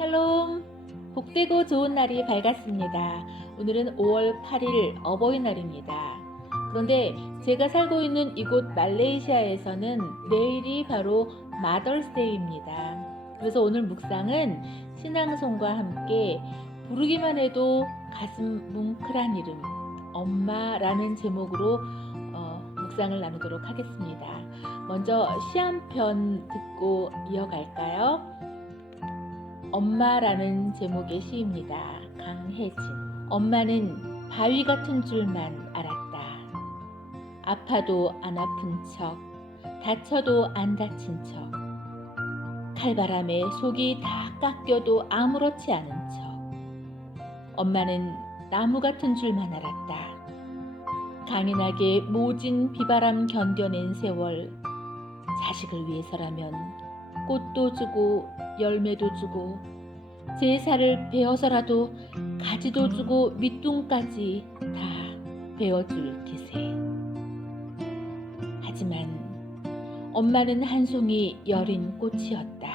샬롬! 복되고 좋은 날이 밝았습니다. 오늘은 5월 8일 어버이날입니다. 그런데 제가 살고 있는 이곳 말레이시아에서는 내일이 바로 마더스데이입니다. 그래서 오늘 묵상은 신앙송과 함께 부르기만 해도 가슴 뭉클한 이름, 엄마라는 제목으로 묵상을 나누도록 하겠습니다. 먼저 시 한 편 듣고 이어갈까요? 엄마라는 제목의 시입니다. 강혜진. 엄마는 바위 같은 줄만 알았다. 아파도 안 아픈 척, 다쳐도 안 다친 척, 칼바람에 속이 다 깎여도 아무렇지 않은 척. 엄마는 나무 같은 줄만 알았다. 강인하게 모진 비바람 견뎌낸 세월, 자식을 위해서라면 꽃도 주고 열매도 주고 제사를 베어서라도 가지도 주고 밑둥까지 다 베어줄 기세. 하지만 엄마는 한 송이 여린 꽃이었다.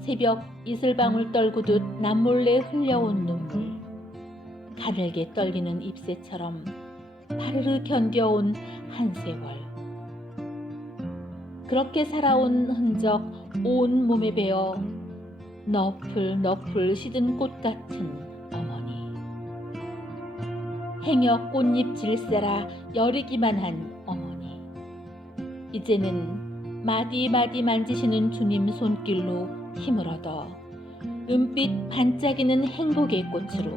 새벽 이슬방울 떨구듯 남몰래 흘려온 눈물, 가늘게 떨리는 잎새처럼 파르르 견뎌온 한 세월. 그렇게 살아온 흔적 온 몸에 배어 너풀너풀 시든 꽃 같은 어머니. 행여 꽃잎 질세라 여리기만 한 어머니. 이제는 마디마디 만지시는 주님 손길로 힘을 얻어 은빛 반짝이는 행복의 꽃으로,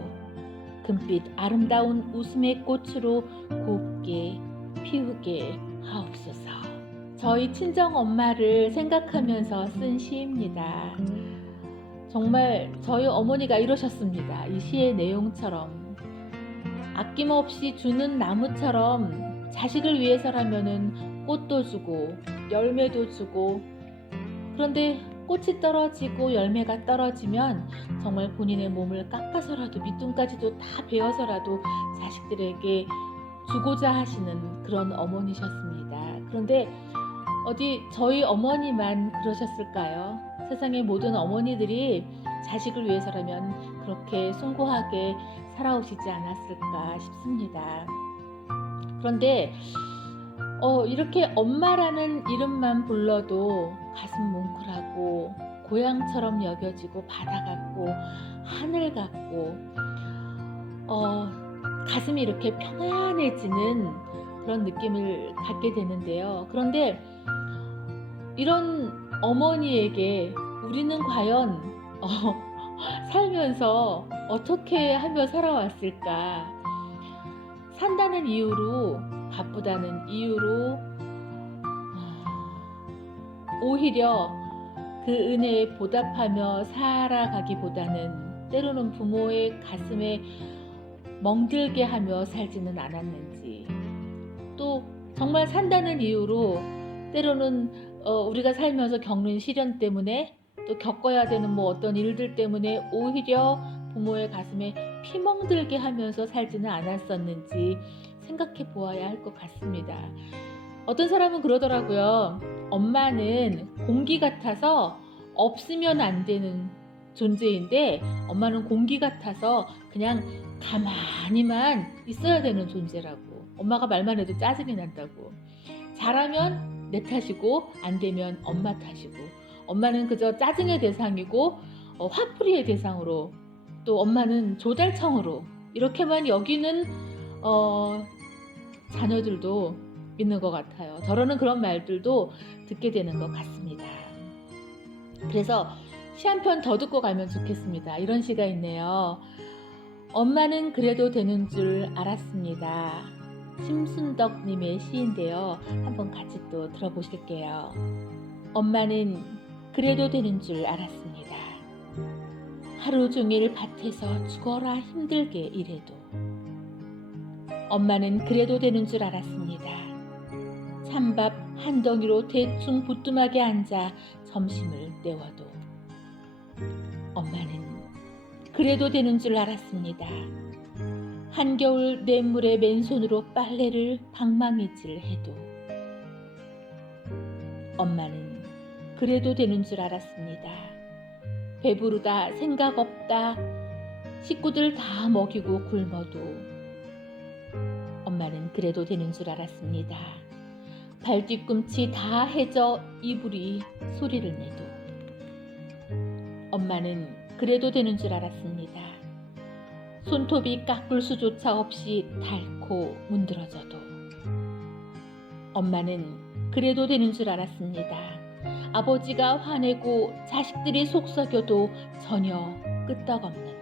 금빛 아름다운 웃음의 꽃으로 곱게 피우게 하옵소서. 저희 친정 엄마를 생각하면서 쓴 시입니다. 정말 저희 어머니가 이러셨습니다. 이 시의 내용처럼 아낌없이 주는 나무처럼 자식을 위해서라면은 꽃도 주고 열매도 주고, 그런데 꽃이 떨어지고 열매가 떨어지면 정말 본인의 몸을 깎아서라도 밑둥까지도 다 베어서라도 자식들에게 주고자 하시는 그런 어머니셨습니다. 그런데 어디 저희 어머니만 그러셨을까요? 세상의 모든 어머니들이 자식을 위해서라면 그렇게 숭고하게 살아오시지 않았을까 싶습니다. 그런데 이렇게 엄마라는 이름만 불러도 가슴 뭉클하고 고향처럼 여겨지고 바다 같고 하늘 같고 가슴이 이렇게 평안해지는 그런 느낌을 갖게 되는데요. 그런데 이런 어머니에게 우리는 과연 살면서 어떻게 하며 살아왔을까? 산다는 이유로, 바쁘다는 이유로 오히려 그 은혜에 보답하며 살아가기보다는 때로는 부모의 가슴에 멍들게 하며 살지는 않았는지, 또 정말 산다는 이유로 때로는 우리가 살면서 겪는 시련 때문에, 또 겪어야 되는 어떤 일들 때문에 오히려 부모의 가슴에 피멍들게 하면서 살지는 않았었는지 생각해 보아야 할 것 같습니다. 어떤 사람은 그러더라고요. 엄마는 공기 같아서 없으면 안 되는 존재인데, 엄마는 공기 같아서 그냥 가만히만 있어야 되는 존재라고. 엄마가 말만 해도 짜증이 난다고. 잘하면 내 탓이고 안 되면 엄마 탓이고, 엄마는 그저 짜증의 대상이고 화풀이의 대상으로, 또 엄마는 조달청으로 이렇게만 여기는 자녀들도 있는 것 같아요. 저러는 그런 말들도 듣게 되는 것 같습니다. 그래서 시 한 편 더 듣고 가면 좋겠습니다. 이런 시가 있네요. 엄마는 그래도 되는 줄 알았습니다. 심순덕님의 시인데요. 한번 같이 또 들어보실게요. 엄마는 그래도 되는 줄 알았습니다. 하루 종일 밭에서 죽어라 힘들게 일해도. 엄마는 그래도 되는 줄 알았습니다. 찬밥 한 덩이로 대충 부뚜막에 앉아 점심을 때워도. 엄마는 그래도 되는 줄 알았습니다. 한겨울 냇물에 맨손으로 빨래를 방망이질 해도. 엄마는 그래도 되는 줄 알았습니다. 배부르다 생각 없다 식구들 다 먹이고 굶어도 엄마는 그래도 되는 줄 알았습니다. 발뒤꿈치 다 해져 이불이 소리를 내도 엄마는 그래도 되는 줄 알았습니다. 손톱이 깎을 수조차 없이 닳고 문드러져도 엄마는 그래도 되는 줄 알았습니다. 아버지가 화내고 자식들이 속썩여도 전혀 끄떡없는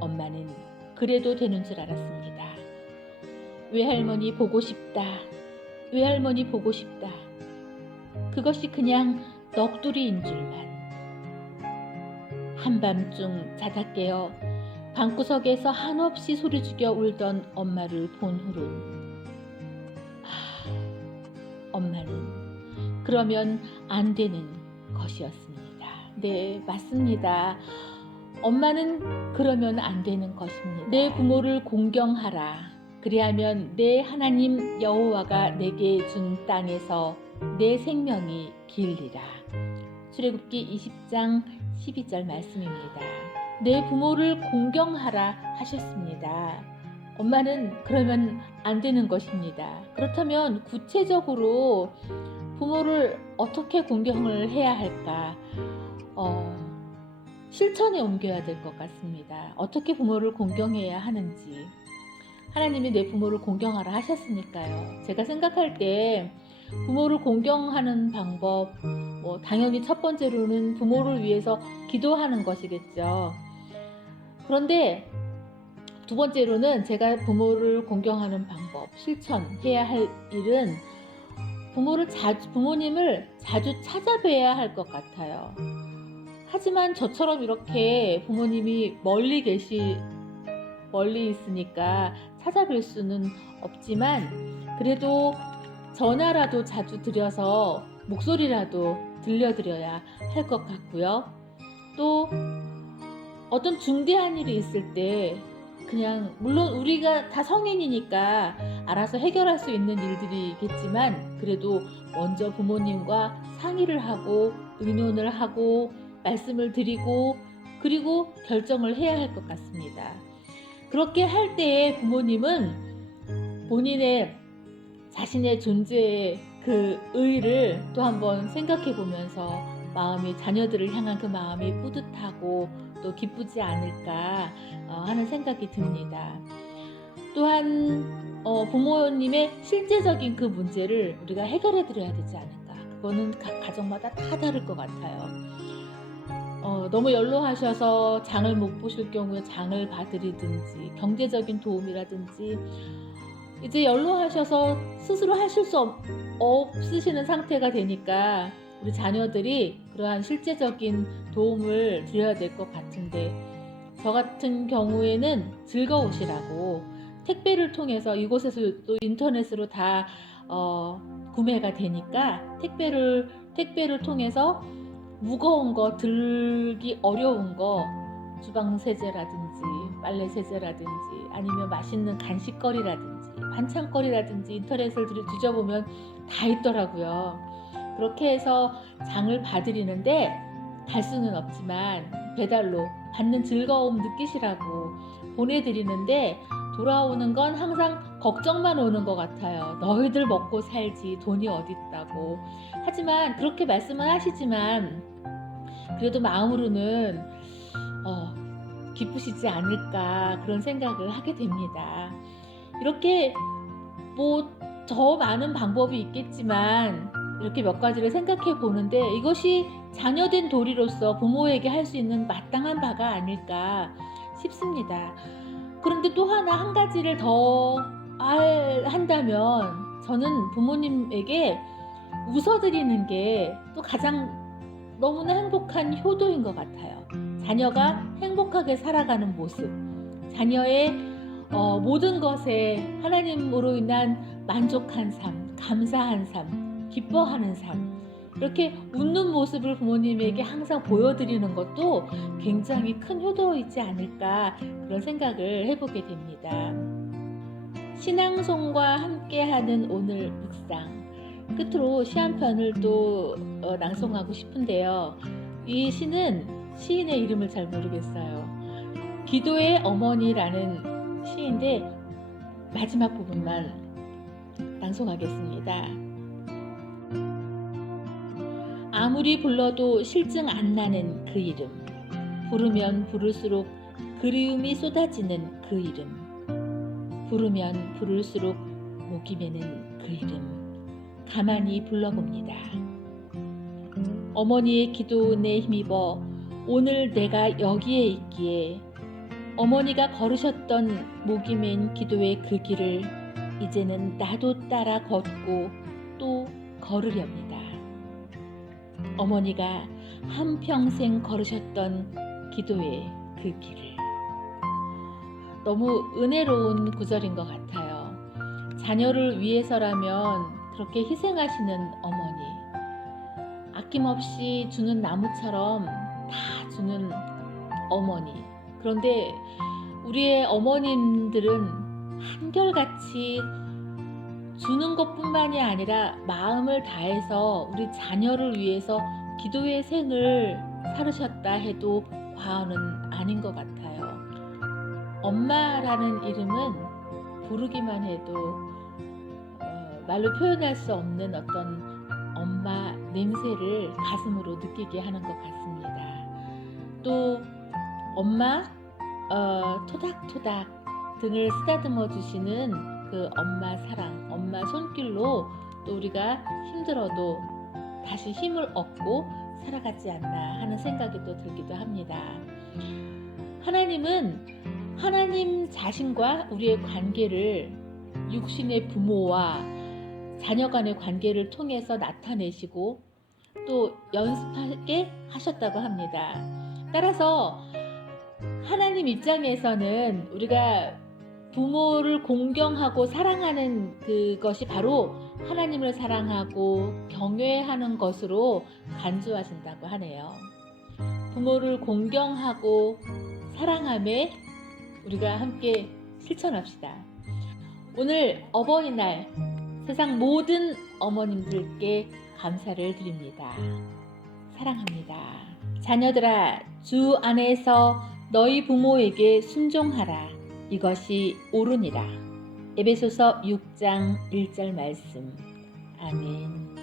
엄마는 그래도 되는 줄 알았습니다. 외할머니 보고 싶다. 외할머니 보고 싶다. 그것이 그냥 넋두리인 줄만. 한밤중 자다 깨어 방구석에서 한없이 소리 죽여 울던 엄마를 본 후로 엄마는 그러면 안 되는 것이었습니다. 네, 맞습니다. 엄마는 그러면 안 되는 것입니다. 내 부모를 공경하라. 그리하면 내 하나님 여호와가 내게 준 땅에서 내 생명이 길리라. 출애굽기 20장 12절 말씀입니다. 내 부모를 공경하라 하셨습니다. 엄마는 그러면 안 되는 것입니다. 그렇다면 구체적으로 부모를 어떻게 공경을 해야 할까? 실천에 옮겨야 될 것 같습니다. 어떻게 부모를 공경해야 하는지. 하나님이 내 부모를 공경하라 하셨으니까요. 제가 생각할 때 부모를 공경하는 방법, 당연히 첫 번째로는 부모를 위해서 기도하는 것이겠죠. 그런데 두 번째로는 제가 부모를 공경하는 방법, 실천해야 할 일은 부모님을 자주 찾아뵈야 할 것 같아요. 하지만 저처럼 이렇게 부모님이 멀리 있으니까 찾아뵐 수는 없지만 그래도 전화라도 자주 드려서 목소리라도 들려드려야 할 것 같고요. 또 어떤 중대한 일이 있을 때 그냥 물론 우리가 다 성인이니까 알아서 해결할 수 있는 일들이겠지만 그래도 먼저 부모님과 상의를 하고 의논을 하고 말씀을 드리고 그리고 결정을 해야 할 것 같습니다. 그렇게 할 때에 부모님은 본인의 자신의 존재의 그 의의를 또 한번 생각해 보면서 자녀들을 향한 그 마음이 뿌듯하고 또 기쁘지 않을까 하는 생각이 듭니다. 또한 부모님의 실제적인 그 문제를 우리가 해결해 드려야 되지 않을까. 그거는 각 가정마다 다 다를 것 같아요. 너무 연로하셔서 장을 못 보실 경우에 장을 봐드리든지 경제적인 도움이라든지 이제 연로하셔서 스스로 하실 수 없으시는 상태가 되니까 우리 자녀들이 그러한 실제적인 도움을 드려야 될 것 같은데 저 같은 경우에는 즐거우시라고 택배를 통해서 이곳에서 또 인터넷으로 다 구매가 되니까 택배를 통해서 무거운 거 들기 어려운 거 주방 세제라든지 빨래 세제라든지 아니면 맛있는 간식거리라든지 반찬거리라든지 인터넷을 뒤져보면 다 있더라고요. 그렇게 해서 장을 봐드리는데 갈 수는 없지만 배달로 받는 즐거움 느끼시라고 보내드리는데 돌아오는 건 항상 걱정만 오는 것 같아요. 너희들 먹고 살지 돈이 어디 있다고. 하지만 그렇게 말씀은 하시지만 그래도 마음으로는 기쁘시지 않을까 그런 생각을 하게 됩니다. 이렇게 더 많은 방법이 있겠지만 이렇게 몇 가지를 생각해 보는데 이것이 자녀된 도리로서 부모에게 할 수 있는 마땅한 바가 아닐까 싶습니다. 그런데 또 한 가지를 더 한다면 저는 부모님에게 웃어드리는 게 또 가장 너무나 행복한 효도인 것 같아요. 자녀가 행복하게 살아가는 모습, 자녀의 모든 것에 하나님으로 인한 만족한 삶, 감사한 삶, 기뻐하는 삶, 이렇게 웃는 모습을 부모님에게 항상 보여드리는 것도 굉장히 큰 효도이지 않을까 그런 생각을 해보게 됩니다. 신앙송과 함께하는 오늘 묵상 끝으로 시 한 편을 또 낭송하고 싶은데요. 이 시는 시인의 이름을 잘 모르겠어요. 기도의 어머니라는 시인데 마지막 부분만 낭송하겠습니다. 아무리 불러도 실증 안 나는 그 이름, 부르면 부를수록 그리움이 쏟아지는 그 이름, 부르면 부를수록 목이 메는 그 이름, 가만히 불러봅니다. 어머니의 기도 은혜에 힘입어 오늘 내가 여기에 있기에 어머니가 걸으셨던 목이 맨 기도의 그 길을 이제는 나도 따라 걷고 또 걸으렵니다. 어머니가 한평생 걸으셨던 기도의 그 길을. 너무 은혜로운 구절인 것 같아요. 자녀를 위해서라면 그렇게 희생하시는 어머니, 아낌없이 주는 나무처럼 다 주는 어머니. 그런데 우리의 어머님들은 한결같이 주는 것뿐만이 아니라 마음을 다해서 우리 자녀를 위해서 기도의 생을 살으셨다 해도 과언은 아닌 것 같아요. 엄마라는 이름은 부르기만 해도 말로 표현할 수 없는 어떤 엄마 냄새를 가슴으로 느끼게 하는 것 같습니다. 또 엄마 토닥토닥 등을 쓰다듬어 주시는 그 엄마 사랑, 엄마 손길로 또 우리가 힘들어도 다시 힘을 얻고 살아가지 않나 하는 생각이 또 들기도 합니다. 하나님은 하나님 자신과 우리의 관계를 육신의 부모와 자녀 간의 관계를 통해서 나타내시고 또 연습하게 하셨다고 합니다. 따라서 하나님 입장에서는 우리가 부모를 공경하고 사랑하는 그것이 바로 하나님을 사랑하고 경외하는 것으로 간주하신다고 하네요. 부모를 공경하고 사랑함에 우리가 함께 실천합시다. 오늘 어버이날 세상 모든 어머님들께 감사를 드립니다. 사랑합니다. 자녀들아, 주 안에서 너희 부모에게 순종하라. 이것이 옳으니라. 에베소서 6장 1절 말씀. 아멘.